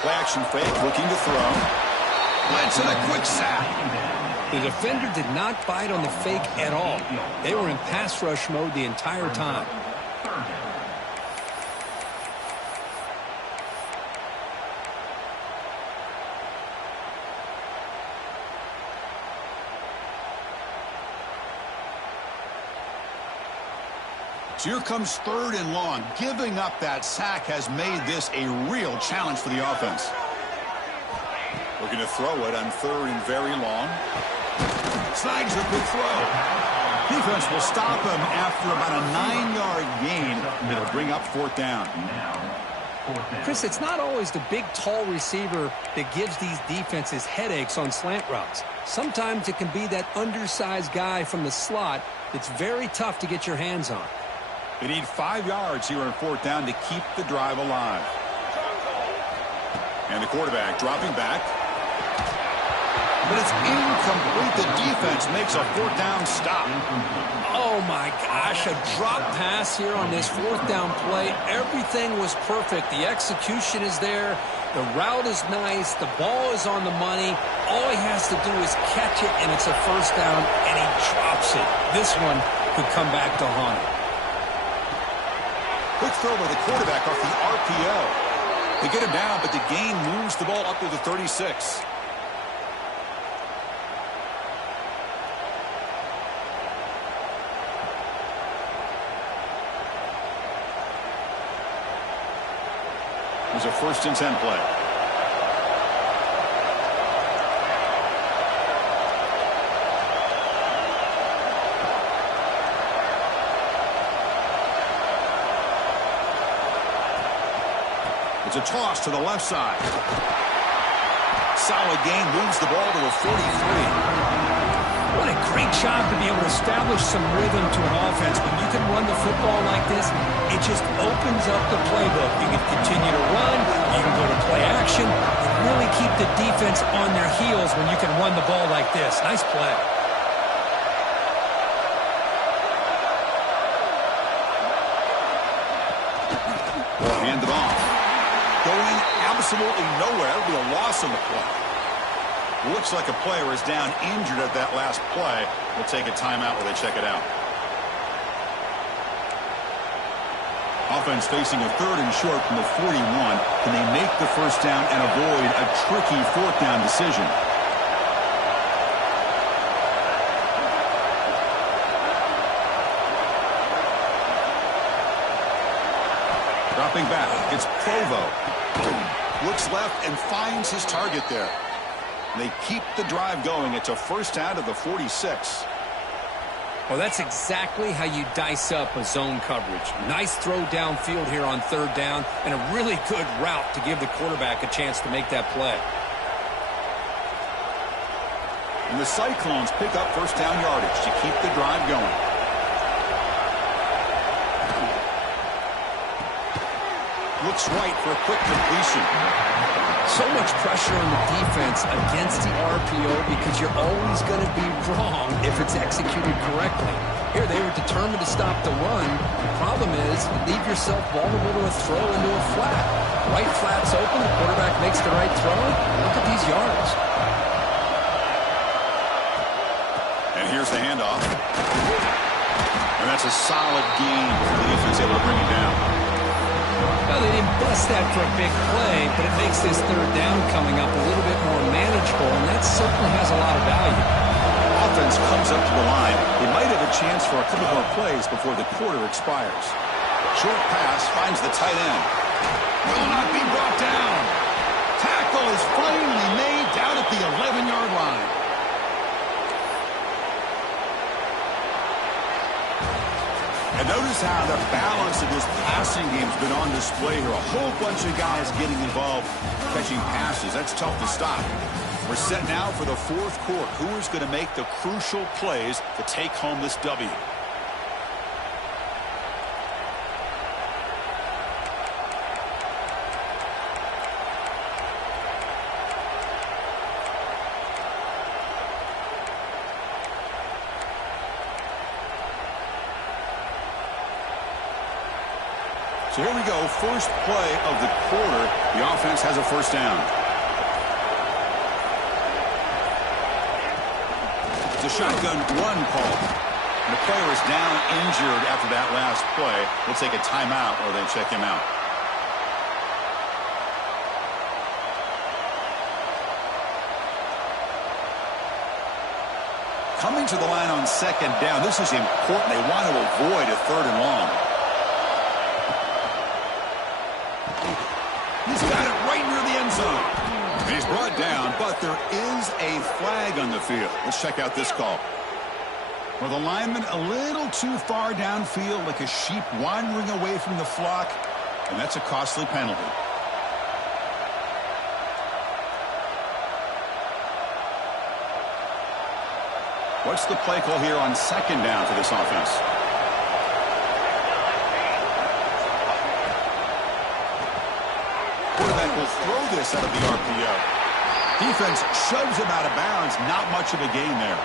Play action fake, looking to throw. Blitz and a quick sack. The defender did not bite on the fake at all. They were in pass rush mode the entire time. So here comes 3rd and long. Giving up that sack has made this a real challenge for the offense. Looking to throw it on 3rd and very long. Slides a good throw. Defense will stop him after about a 9-yard gain. It'll bring up 4th down. Chris, it's not always the big, tall receiver that gives these defenses headaches on slant routes. Sometimes it can be that undersized guy from the slot that's very tough to get your hands on. They need 5 yards here on 4th down to keep the drive alive. And the quarterback dropping back. But it's incomplete. The defense makes a 4th down stop. Oh, my gosh. A drop pass here on this 4th down play. Everything was perfect. The execution is there. The route is nice. The ball is on the money. All he has to do is catch it, and it's a 1st down, and he drops it. This one could come back to haunt him. Quick throw by the quarterback off the RPO. They get him down, but the gain moves the ball up to the 36. It was a 1st and 10 play. It's a toss to the left side. Solid gain moves the ball to a 43. What a great job to be able to establish some rhythm to an offense. When you can run the football like this, it just opens up the playbook. You can continue to run, you can go to play action, and really keep the defense on their heels when you can run the ball like this. Nice play. Well, hand it off. Going absolutely nowhere. That'll be a loss on the play. Looks like a player is down injured at that last play. We'll take a timeout while they check it out. Offense facing a 3rd and short from the 41. Can they make the first down and avoid a tricky 4th down decision? Dropping back, it's Provo. Looks left and finds his target there. They keep the drive going. It's a first down to the 46. Well, that's exactly how you dice up a zone coverage. Nice throw downfield here on 3rd down, and a really good route to give the quarterback a chance to make that play. And the Cyclones pick up first down yardage to keep the drive going. Looks right for a quick completion. So much pressure on the defense against the RPO because you're always going to be wrong if it's executed correctly. Here, they were determined to stop the run. The problem is you leave yourself vulnerable to a throw into a flat. Right flat's open, the quarterback makes the right throw. Look at these yards. And here's the handoff. And that's a solid gain. The defense able to bring it down. Well, they didn't bust that for a big play, but it makes this 3rd down coming up a little bit more manageable, and that certainly has a lot of value. Offense comes up to the line. They might have a chance for a couple more plays before the quarter expires. Short pass finds the tight end. Will not be brought down. Tackle is finally made down at the 11-yard line. And notice how the balance of this passing game has been on display here. A whole bunch of guys getting involved, catching passes. That's tough to stop. We're set now for the 4th quarter. Who is going to make the crucial plays to take home this W? So here we go, first play of the quarter. The offense has a first down. It's a shotgun run call. And the player is down injured after that last play. We'll take a timeout or they check him out. Coming to the line on 2nd down. This is important. They want to avoid a 3rd and long. He's got it right near the end zone. And he's brought down, but there is a flag on the field. Let's check out this call. Well, the lineman a little too far downfield, like a sheep wandering away from the flock, and that's a costly penalty. What's the play call here on 2nd down for this offense? Quarterback will throw this out of the RPO. Defense shoves him out of bounds. Not much of a gain there.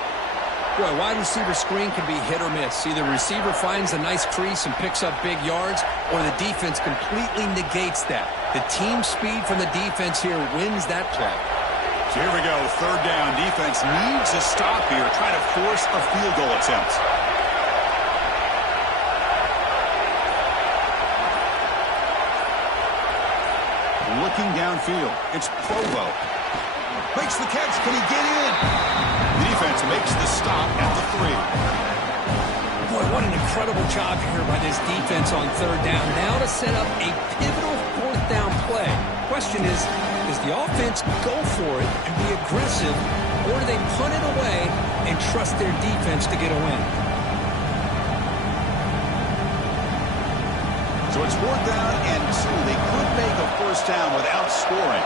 Boy, wide receiver screen can be hit or miss. Either receiver finds a nice crease and picks up big yards, or the defense completely negates that. The team speed from the defense here wins that play. So here we go, 3rd down. Defense needs a stop here, try to force a field goal attempt. Looking downfield, it's Provo. Makes the catch, can he get in? The defense makes the stop at the 3. Boy, what an incredible job here by this defense on 3rd down. Now to set up a pivotal 4th down play. Question is, does the offense go for it and be aggressive, or do they punt it away and trust their defense to get a win? So it's 4th down and 2. They could make a first down without scoring.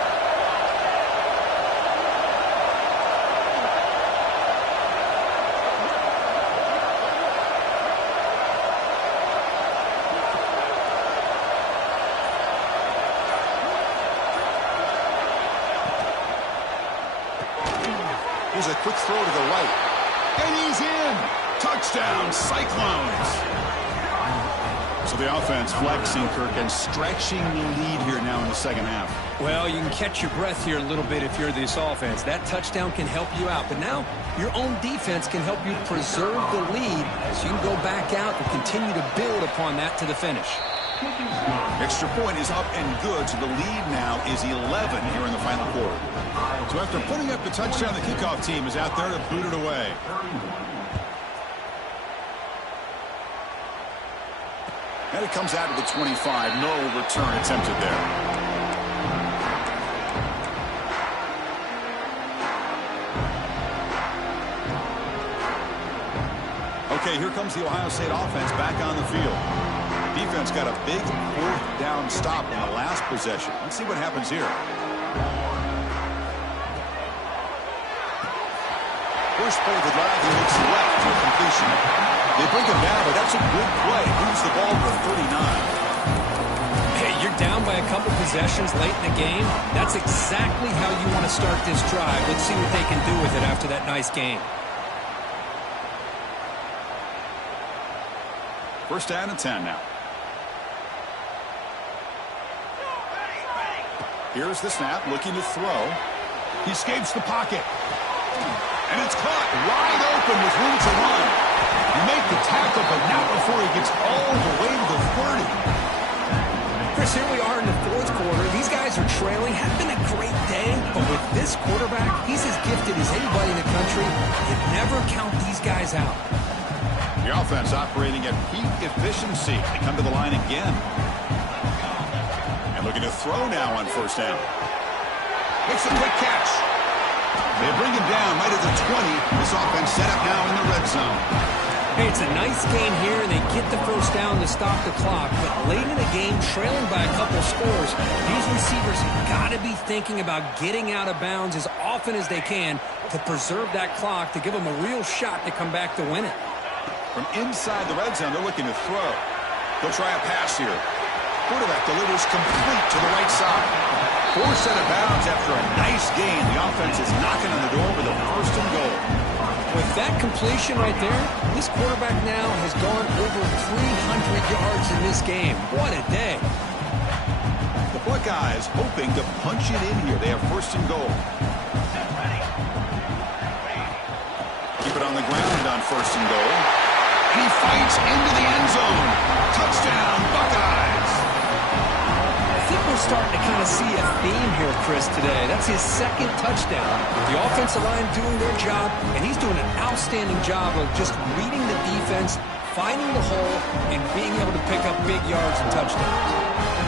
Here's a quick throw to the right. And he's in. Touchdown, Cyclones. So the offense flexing, Kirk, and stretching the lead here now in the second half. Well, you can catch your breath here a little bit if you're this offense. That touchdown can help you out. But now your own defense can help you preserve the lead so you can go back out and continue to build upon that to the finish. Extra point is up and good, so the lead now is 11 here in the final quarter. So after putting up the touchdown, the kickoff team is out there to boot it away. And it comes out to the 25. No return attempted there. Okay, here comes the Ohio State offense back on the field. Defense got a big fourth down stop in the last possession. Let's see what happens here. First play of the drive, he looks left for completion. They bring him down, but that's a good play. Moves the ball for 39. Hey, you're down by a couple possessions late in the game. That's exactly how you want to start this drive. Let's see what they can do with it after that nice game. First down and 10 now. Here's the snap, looking to throw. He escapes the pocket. And it's caught wide open with room to run. You make the tackle, but not before he gets all the way to the 30. Chris, here we are in the fourth quarter. These guys are trailing. Had been a great day, but with this quarterback, he's as gifted as anybody in the country. You never count these guys out. The offense operating at peak efficiency. They come to the line again. And looking to throw now on first down. Makes a quick catch. They bring him down right at the 20. This offense set up now in the red zone. Hey, it's a nice game here, and they get the first down to stop the clock. But late in the game, trailing by a couple scores, these receivers have got to be thinking about getting out of bounds as often as they can to preserve that clock, to give them a real shot to come back to win it. From inside the red zone, they're looking to throw. They'll try a pass here. Quarterback delivers complete to the right side. Forced out of bounds after a nice gain. The offense is knocking on the door with a first and goal. With that completion right there, this quarterback now has gone over 300 yards in this game. What a day. The Buckeyes hoping to punch it in here. They have first and goal. Keep it on the ground on first and goal. And he fights into the end zone. Touchdown, Buckeyes. I think we're starting to kind of see a theme here, Chris, today. That's his second touchdown. The offensive line doing their job, and he's doing an outstanding job of just reading the defense, finding the hole, and being able to pick up big yards and touchdowns.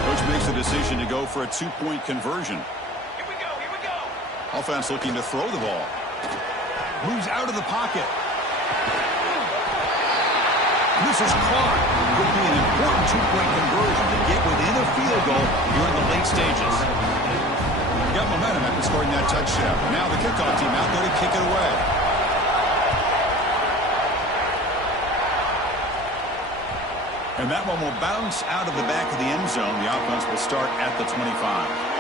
Coach makes the decision to go for a two-point conversion. Here we go. Offense looking to throw the ball. Moves out of the pocket. This is caught. Could be an important two-point conversion to get within a field goal here in the late stages. Got momentum after scoring that touchdown. Now the kickoff team out there to kick it away. And that one will bounce out of the back of the end zone. The offense will start at the 25.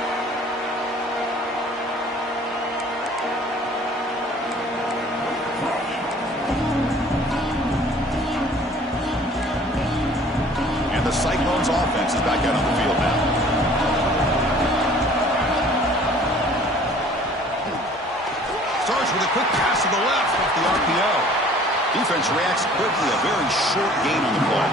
The Cyclones offense is back out on the field now. Starts with a quick pass to the left off the RPO. Defense reacts quickly. A very short gain on the play.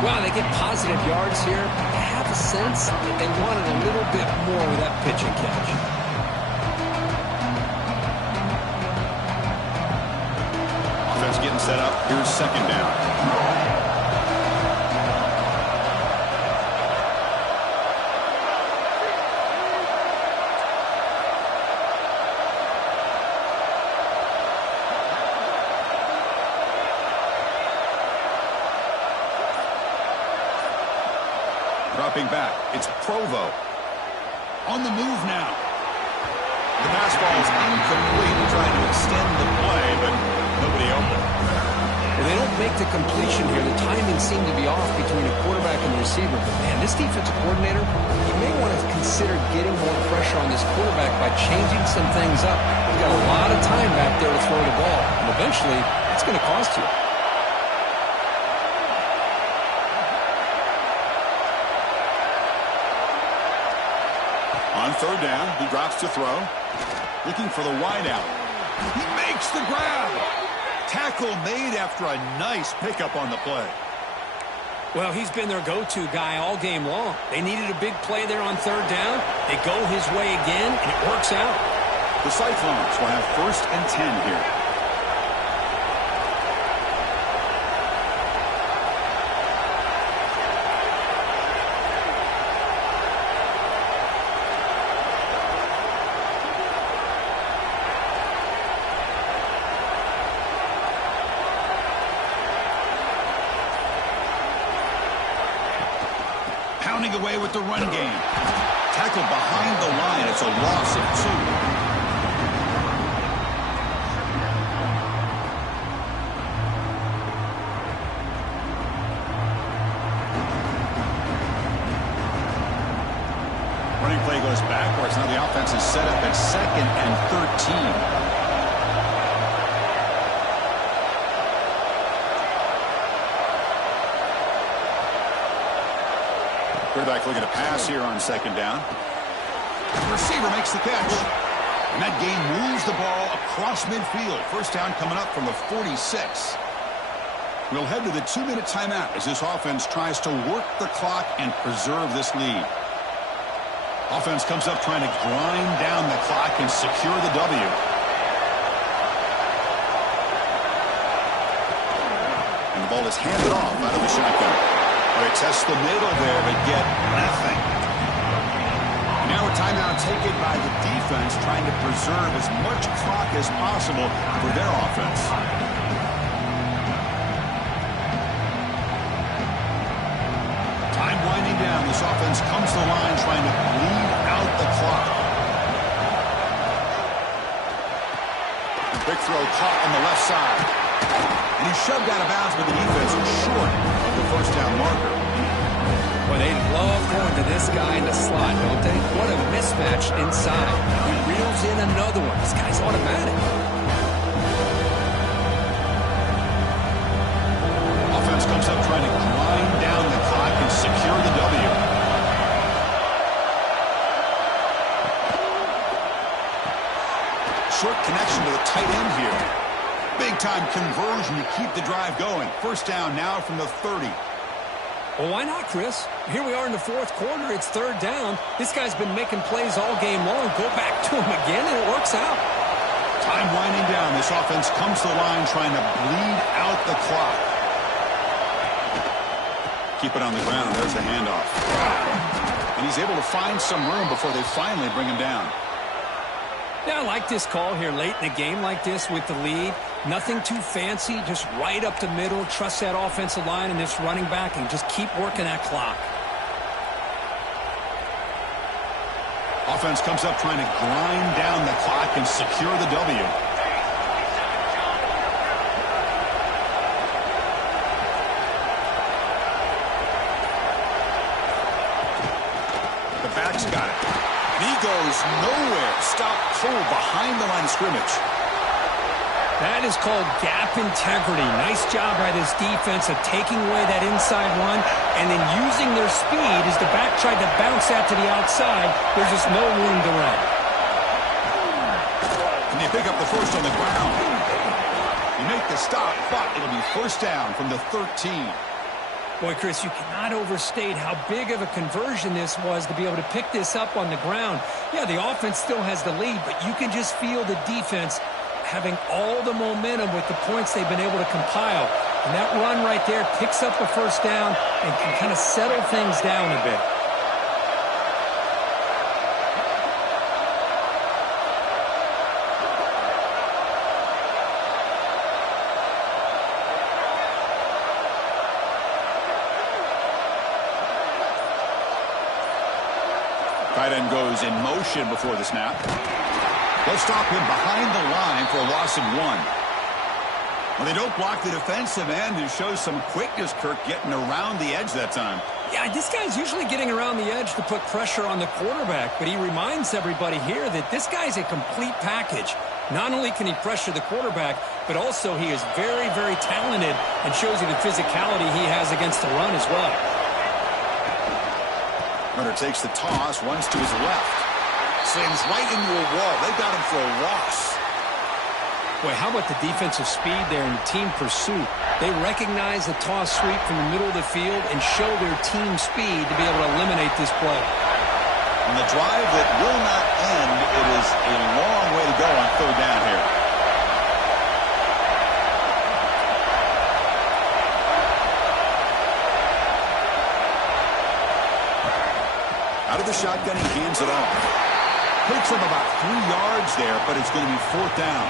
Wow, they get positive yards here. I have a sense that they wanted a little bit more with that pitch and catch. Offense getting set up. Here's second down. Dropping back, it's Provo. On the move now. The pass ball is incomplete. Trying to extend the play, but nobody open. Well, they don't make the completion here. The timing seemed to be off between a quarterback and the receiver. But, man, this defensive coordinator, he may want to consider getting more pressure on this quarterback by changing some things up. He's got a lot of time back there to throw the ball, and eventually it's going to cost you. On third down, he drops to throw. Looking for the wideout. He makes the grab. Tackle made after a nice pickup on the play. Well, he's been their go-to guy all game long. They needed a big play there on third down. They go his way again, and it works out. The Cyclones will have 1st and 10 here. Pounding away with the run game. Tackle behind the line. It's a loss of 2. Running play goes backwards. Now the offense is set up at 2nd and 13. Quarterback looking to pass here on 2nd down. The receiver makes the catch. And that game moves the ball across midfield. 1st down coming up from the 46. We'll head to the 2-minute timeout as this offense tries to work the clock and preserve this lead. Offense comes up trying to grind down the clock and secure the W. And the ball is handed off out of the shotgun. They test the middle there, but get nothing. Now a timeout taken by the defense, trying to preserve as much clock as possible for their offense. Time winding down. This offense comes to the line trying to bleed out the clock. Big throw caught on the left side. And he's shoved out of bounds, but the defense was short of the 1st down marker. Well, they love going to this guy in the slot, don't they? What a mismatch inside. He reels in another one. This guy's automatic. Offense comes up trying to grind down the clock and secure the W. Short connection to the tight end here. Big-time conversion to keep the drive going. 1st down now from the 30. Well, why not, Chris? Here we are in the 4th quarter. It's 3rd down. This guy's been making plays all game long. Go back to him again, and it works out. Time winding down. This offense comes to the line trying to bleed out the clock. Keep it on the ground. There's the handoff. And he's able to find some room before they finally bring him down. Yeah, I like this call here late in a game like this with the lead. Nothing too fancy, just right up the middle. Trust that offensive line and this running back and just keep working that clock. Offense comes up trying to grind down the clock and secure the W. The back's got it. And he goes nowhere. Stop cold behind the line of scrimmage. That is called gap integrity. Nice job by this defense of taking away that inside run and then using their speed as the back tried to bounce that to the outside. There's just no room to run. And they pick up the 1st on the ground. You make the stop, but it'll be 1st down from the 13. Boy, Chris, you cannot overstate how big of a conversion this was to be able to pick this up on the ground. Yeah, the offense still has the lead, but you can just feel the defense having all the momentum with the points they've been able to compile. And that run right there picks up the 1st down and can kind of settle things down a bit. Tight end goes in motion before the snap. They'll stop him behind the line for a loss of 1. Well, they don't block the defensive end and show some quickness, Kirk, getting around the edge that time. Yeah, this guy's usually getting around the edge to put pressure on the quarterback, but he reminds everybody here that this guy's a complete package. Not only can he pressure the quarterback, but also he is very, very talented and shows you the physicality he has against the run as well. Runner takes the toss, runs to his left. Slams right into a wall. They've got him for a loss. Boy, how about the defensive speed there in team pursuit? They recognize the toss sweep from the middle of the field and show their team speed to be able to eliminate this play. On the drive that will not end, it is a long way to go on third down here. Out of the shotgun, he hands it off. Picks up about 3 yards there, but it's going to be fourth down.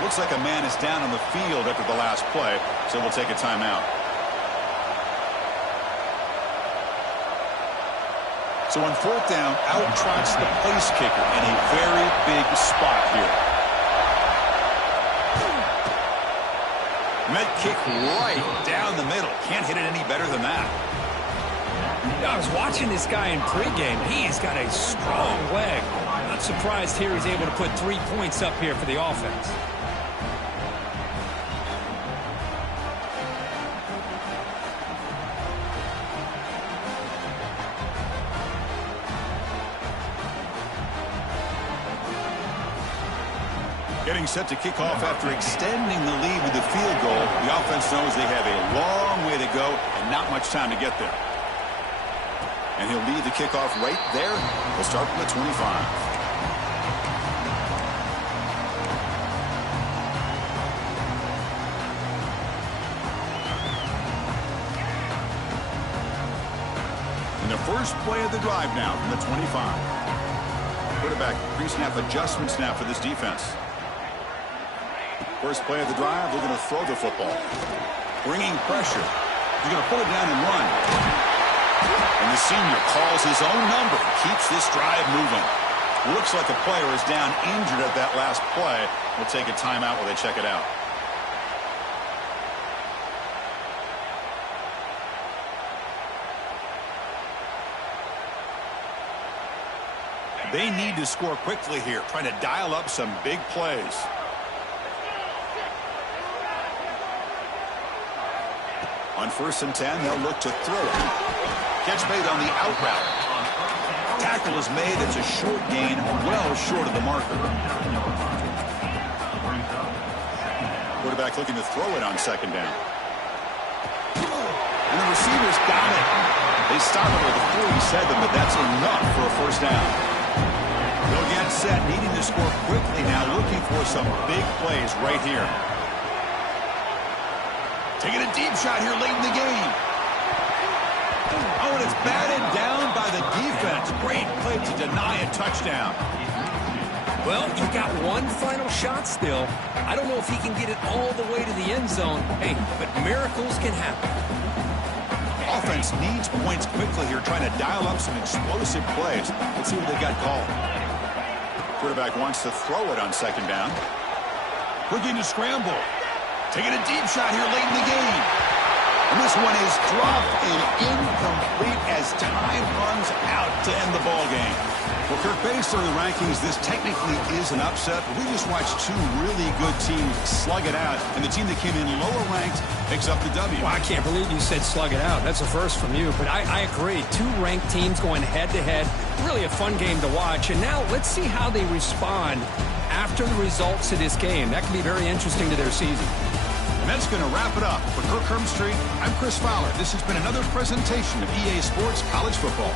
Looks like a man is down on the field after the last play, so we'll take a timeout. So on fourth down, out trots the place kicker in a very big spot here. Met kick right down the middle. Can't hit it any better than that. I was watching this guy in pregame. He's got a strong leg. Not surprised here he's able to put 3 points up here for the offense. Getting set to kick off after extending the lead with the field goal. The offense knows they have a long way to go and not much time to get there. And he'll lead the kickoff right there. We'll start from the 25. And the first play of the drive now from the 25. Quarterback pre-snap adjustment snap for this defense. First play of the drive, they're going to throw the football. Bringing pressure. He's going to pull it down and run. And the senior calls his own number and keeps this drive moving. Looks like a player is down injured at that last play. We'll take a timeout while they check it out. They need to score quickly here, trying to dial up some big plays. On 1st and 10, they'll look to throw it. Catch made on the out route. Tackle is made. It's a short gain, well short of the marker. Quarterback looking to throw it on 2nd down. And the receivers got it. They stop it with a 47, but that's enough for a 1st down. They'll get set, needing to score quickly now, looking for some big plays right here. Taking a deep shot here late in the game. Oh, and it's batted down by the defense. Great play to deny a touchdown. Well, you got one final shot still. I don't know if he can get it all the way to the end zone. Hey, but miracles can happen. Offense needs points quickly here, trying to dial up some explosive plays. Let's see what they got called. Quarterback wants to throw it on 2nd down. Looking to scramble. Taking a deep shot here late in the game. And this one is dropped and incomplete as time runs out to end the ball game. Well, Kirk, based on the rankings, this technically is an upset. We just watched 2 really good teams slug it out, and the team that came in lower ranked picks up the W. Well, I can't believe you said slug it out. That's a first from you, but I agree. 2 ranked teams going head-to-head. Really a fun game to watch. And now let's see how they respond after the results of this game. That can be very interesting to their season. And that's going to wrap it up. For Kirk Herbstreit, I'm Chris Fowler. This has been another presentation of EA Sports College Football.